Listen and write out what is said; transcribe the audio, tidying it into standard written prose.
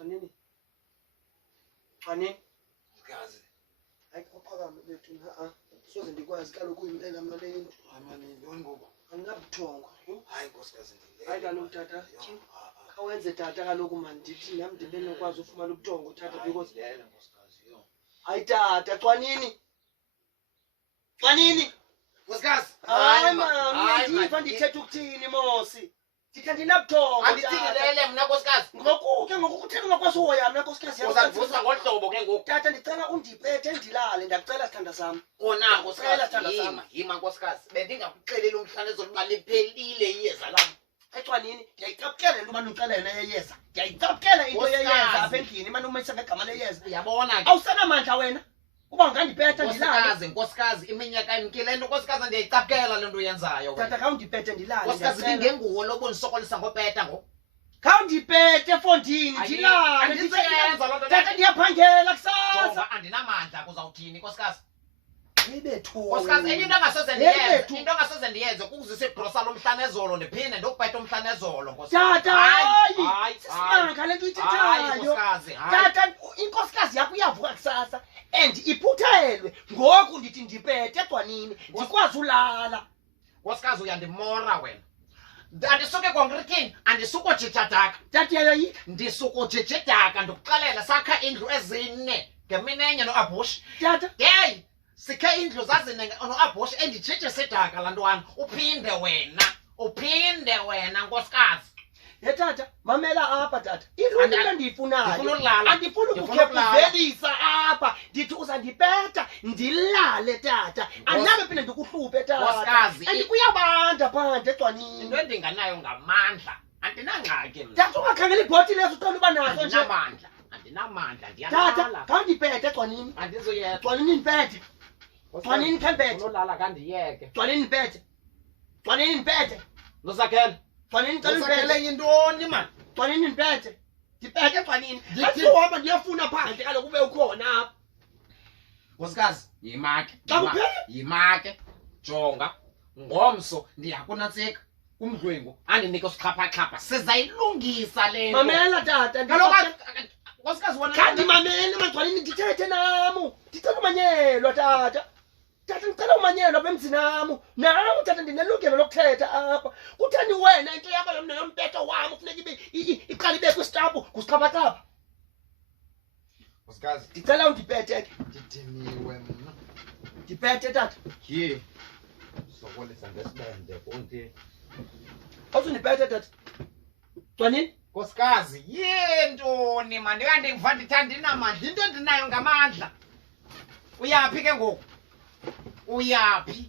Xanini. Xanini. Mkazi. Ayiphakame bethu soze ndikwazi kaloku uyimela mna le into. Amani yongoba. Anginabuthongo. Hayi nkosikazi Hayi kaloku tata. Khawenze tata kaloku man ndithi nam ndibenokwazi ufumana ubuthongo tata because yena nkosikazi yo. Hayi tata Xanini. Xanini. Nkosikazi. Hayi mama ndiva ndithetha ukuthini mosi. Ndithe ndinabuthongo. Andithingilele mna nkosikazi. Ngokutheni ungakwazi uhoya mna nkosikazi. Uzandivusa ngohlobo ke ngoku. Tata ndicela undiphethe ndilale ndiyacela sithanda sam. Kona nkosikazi yima nkosikazi. Bendingakuxeleli umhlanezo luba liphelile iyeza lam. Xanini ndiyayicapukela into manje uxelele yeyeza. Ndiyayicapukela into yeyeza apha endlini manje umayisa ngegama leyeza. Uyabona ke. Awusanamandla wena. Uba ungandiphethe ndilale. Nkosikazi iminyaka emkile nto nkosikazi ndiyayicapukela le nto uyenzayo wena. Tata khawundiphethe ndilale. Nkosikazi bingenguwo lobo ndisokolisa ngopeta ngoku. Khawundiphethe efondini ndilale. Tata ndiyaphangela kusasa. Jonga andinamandla kuzawuthini nkosikazi. Yebethu. Nkosikazi enye into engasoze ndiyenze. Into engasoze ndiyenze kukuzisa igrosa lomhlanezolo ndiphinde ndokuphetha umhlanezolo nkosikazi. Tata hayi. Sisimanga le nto uyithethayo. Tata inkosikazi yakho uyavuka kusasa. And iphuthelwe ngoku ndithi ndiphethe Xanini ndikwazi ulala. Nkosikazi uyandimora wena. Andisuke kongriking andisukojijadaka. Tata yayi ndisukojijadaka ndikuxelela sakha indlu ezine ngeminenye noAbush. Tata hey sikhe indlu zazine noAbush endijije sedaka lantwana uphinde wena nkosikazi. Ye tata mamela apha tata into endiyifunayo andifuni ukuvelisa apha ndithi uzandiphetha ndilale tata andinabe phinde ndikuhluphe tata andikuyabanda phandle Xanini into endinganayo ngamandla andinangxaki tata ungakhangela ibhoti lezo uqala uba nazo nje andinamandla tata khawundiphethe Xanini andizoyeka Xanini ndiphethe Xanini khandiphethe unolala kandiyeke Xanini ndiphethe Xanini ndiphethe Nosakhela Xanini Nosakhela yintoni man Xanini ndiphethe ndiphethe Xanini akuhamba ndiyafuna phandle kaloku ube ukhona apha nkosikazi yimake jonga ngomso ndiyakunantsika umdlwengu andinike usixhaphaxhapha sizayilungisa le nto mamela tata nkosikazi wona khandimamele Xanini ndithethe namu ndicela umanyelwa tata ndicela umanyelwa apha emzini namu tata ndinelungelo lokuthetha apha kutheni wena into yakho yomna yompetho wam kufuneka iqala ibe kwisitapu kusixhaphaxhapha nkosikazi ndicela undiphethe ke ndidiniwe mna ndiphethe tata ye sokolisa ngesibende konke awuzundiphethe tata Xanini nkosikazi yentoni mani kanti ngiva ndithanda inamandla into endinayo ngamandla uyaphi ke ngoku uyaphi